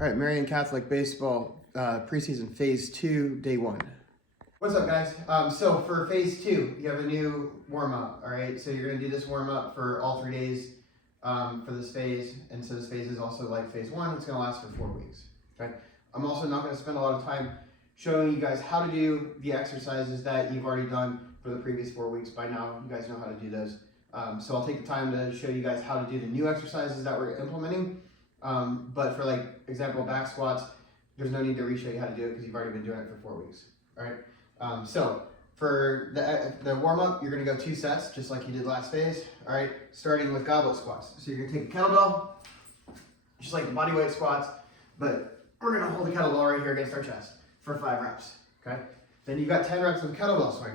All right, Marian Catholic Baseball preseason phase 2, day 1. What's up, guys? So for phase 2, you have a new warm-up, all right? So you're gonna do this warm-up for all 3 days for this phase. And so this phase is also like phase 1. It's gonna last for 4 weeks, okay? I'm also not gonna spend a lot of time showing you guys how to do the exercises that you've already done for the previous 4 weeks. By now, you guys know how to do those. So I'll take the time to show you guys how to do the new exercises that we're implementing. But for like example back squats, there's no need to re-show you how to do it because you've already been doing it for 4 weeks. All right. So for the warm up, you're gonna go 2 sets just like you did last phase. All right. Starting with goblet squats. So you're gonna take a kettlebell, just like the body weight squats, but we're gonna hold the kettlebell right here against our chest for 5 reps. Okay. Then you've got 10 reps of kettlebell swing.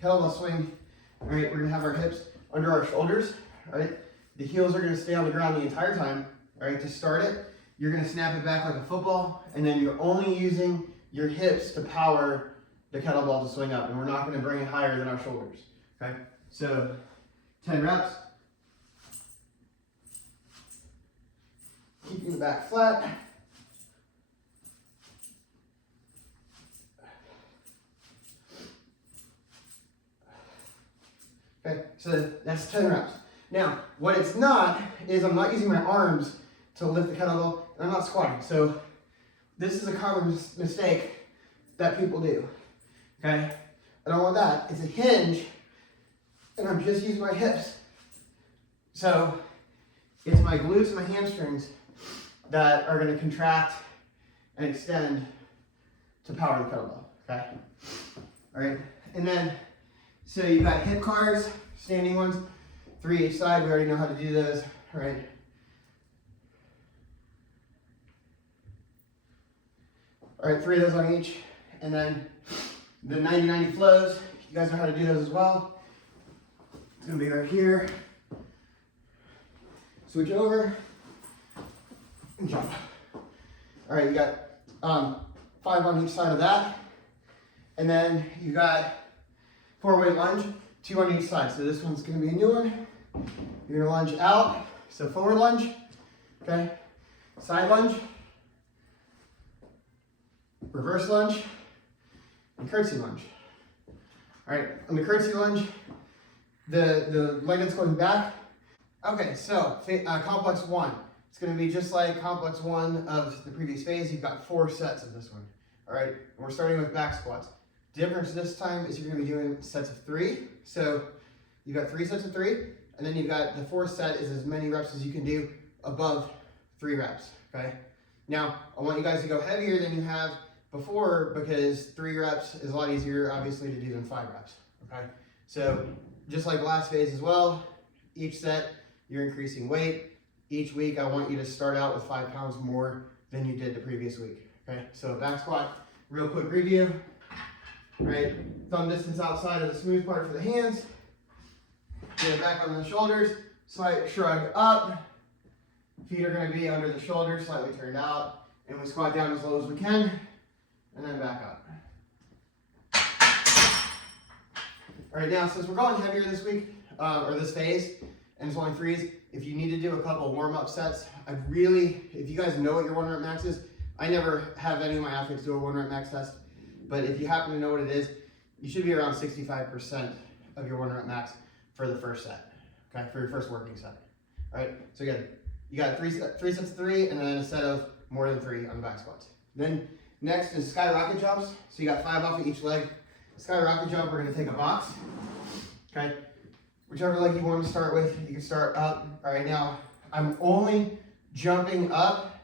Kettlebell swing. All right. We're gonna have our hips under our shoulders. All right. The heels are gonna stay on the ground the entire time. All right, to start it, you're gonna snap it back like a football, and then you're only using your hips to power the kettlebell to swing up, and we're not gonna bring it higher than our shoulders, okay? So, 10 reps. Keeping the back flat. Okay, so that's 10 reps. Now, what it's not is I'm not using my arms to lift the kettlebell, and I'm not squatting. So this is a common mistake that people do, okay? I don't want that. It's a hinge, and I'm just using my hips. So it's my glutes and my hamstrings that are gonna contract and extend to power the kettlebell, okay? All right, and then, so you've got hip cars, standing ones, 3 each side. We already know how to do those, all right? All right, 3 of those on each. And then the 90-90 flows, you guys know how to do those as well. It's gonna be right here. Switch over and jump. All right, you got 5 on each side of that. And then you got 4-way lunge, 2 on each side. So this one's gonna be a new one. You're gonna lunge out, so forward lunge, okay? Side lunge, reverse lunge, and curtsy lunge. All right, on the curtsy lunge, the leg that's going back. Okay, so complex 1. It's gonna be just like complex 1 of the previous phase. You've got 4 sets of this one. All right, and we're starting with back squats. Difference this time is you're gonna be doing sets of 3. So you've got 3 sets of 3, and then you've got the 4th set is as many reps as you can do above 3 reps, okay? Now, I want you guys to go heavier than you have before because 3 reps is a lot easier, obviously, to do than 5 reps, okay? So, just like last phase as well, each set, you're increasing weight. Each week, I want you to start out with 5 pounds more than you did the previous week, okay? So, back squat, real quick review, right? Thumb distance outside of the smooth part for the hands. Get it back on the shoulders, slight shrug up. Feet are gonna be under the shoulders, slightly turned out. And we squat down as low as we can, and then back up. All right, now since we're going heavier this week, or this phase, and it's only 3s, if you need to do a couple of warm-up sets, if you guys know what your 1 rep max is, I never have any of my athletes do a 1 rep max test, but if you happen to know what it is, you should be around 65% of your 1 rep max for the first set, okay, for your first working set. All right, so again, you got 3 sets of 3, and then a set of more than 3 on the back squats. Then next is sky rocket jumps. So you got 5 off of each leg. Sky rocket jump, we're gonna take a box, okay? Whichever leg you want to start with, you can start up. All right, now I'm only jumping up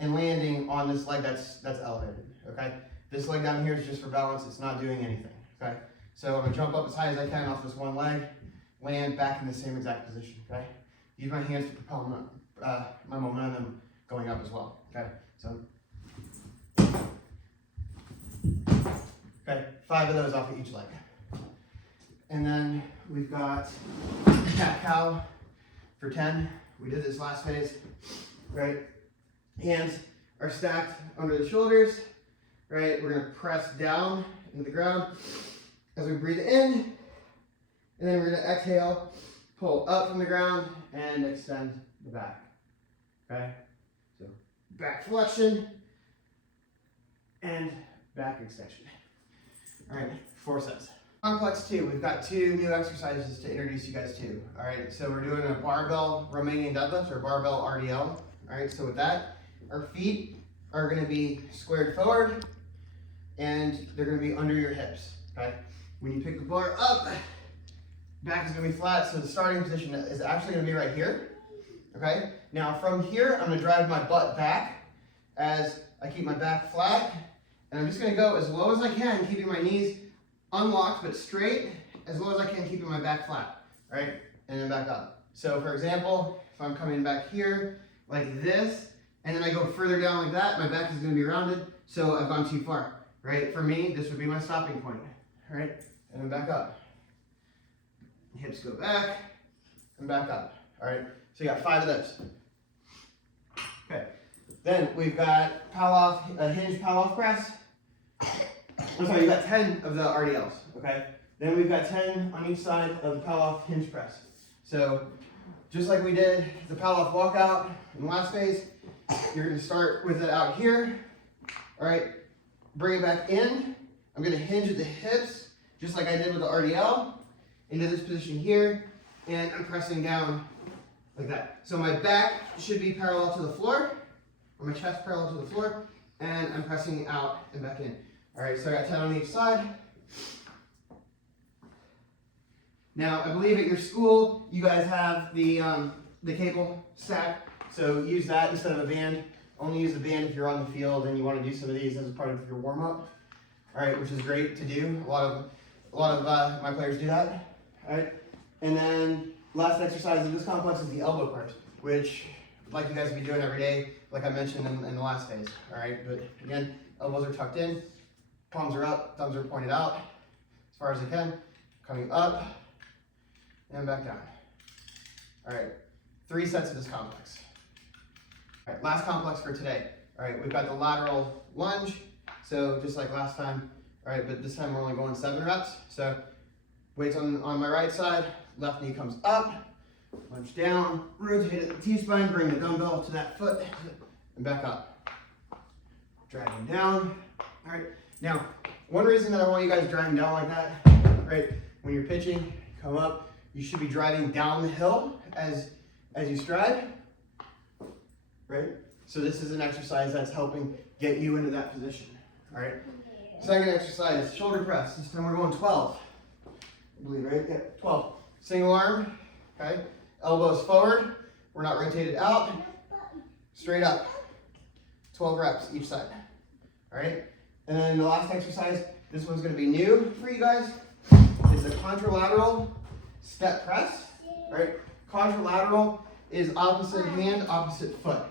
and landing on this leg that's elevated, okay? This leg down here is just for balance. It's not doing anything, okay? So I'm gonna jump up as high as I can off this one leg, land back in the same exact position, okay? Use my hands to propel my momentum going up as well, okay? So, okay, 5 of those off of each leg. And then we've got cat cow for 10. We did this last phase, right? Hands are stacked under the shoulders, right? We're gonna press down into the ground as we breathe in, and then we're gonna exhale, pull up from the ground, and extend the back, okay? So back flexion, and back extension. All right, 4 sets. Complex 2, we've got 2 new exercises to introduce you guys to. All right, so we're doing a barbell Romanian deadlift or barbell RDL. All right, so with that, our feet are gonna be squared forward and they're gonna be under your hips, okay? When you pick the bar up, back is gonna be flat, so the starting position is actually gonna be right here, okay? Now from here, I'm gonna drive my butt back as I keep my back flat, and I'm just gonna go as low as I can, keeping my knees unlocked but straight, as low as I can, keeping my back flat, all right? And then back up. So for example, if I'm coming back here like this, and then I go further down like that, my back is gonna be rounded, so I've gone too far, right? For me, this would be my stopping point, all right? And then back up. Hips go back, and back up, all right? So you got 5 of those. Okay, then we've got Pallof Himge Press. I'm sorry, you got 10 of the RDLs, okay? Then we've got 10 on each side of the Pallof Himge Press. So just like we did the Pallof walkout in the last phase, you're gonna start with it out here, all right? Bring it back in. I'm gonna hinge at the hips, just like I did with the RDL, into this position here, and I'm pressing down like that. So my back should be parallel to the floor, or my chest parallel to the floor, and I'm pressing out and back in. All right, so I got 10 on each side. Now, I believe at your school, you guys have the cable stack, so use that instead of a band. Only use the band if you're on the field and you want to do some of these as a part of your warm-up. All right, which is great to do. A lot of my players do that. All right, and then last exercise of this complex is the elbow press, which I'd like you guys to be doing every day, like I mentioned in the last phase. All right, but again, elbows are tucked in, palms are up, thumbs are pointed out as far as I can, coming up and back down. All right, 3 sets of this complex. All right, last complex for today. All right, we've got the lateral lunge. So just like last time, all right, but this time we're only going 7 reps. So weights on my right side, left knee comes up, lunge down, rotate at the T-spine, bring the dumbbell to that foot, and back up. Dragging down. All right, now, one reason that I want you guys driving down like that, right, when you're pitching, come up, you should be driving down the hill as you stride, right? So this is an exercise that's helping get you into that position, all right? Second exercise, shoulder press. This time we're going 12, I believe, right? Yeah, 12. Single arm, okay? Elbows forward. We're not rotated out. Straight up. 12 reps each side, all right? And then the last exercise, this one's gonna be new for you guys, is a contralateral step press, right? Contralateral is opposite hand, opposite foot.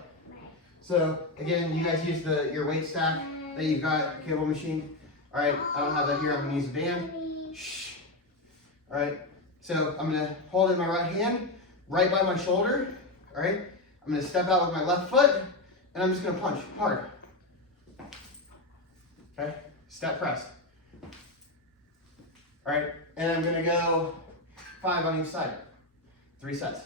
So again, you guys use your weight stack that you've got, cable machine. All right, I don't have that here, I'm gonna use a band. Shh. All right, so I'm gonna hold in my right hand, right by my shoulder, all right? I'm gonna step out with my left foot, and I'm just gonna punch hard. Okay, step press. All right, and I'm gonna go 5 on each side, 3 sets.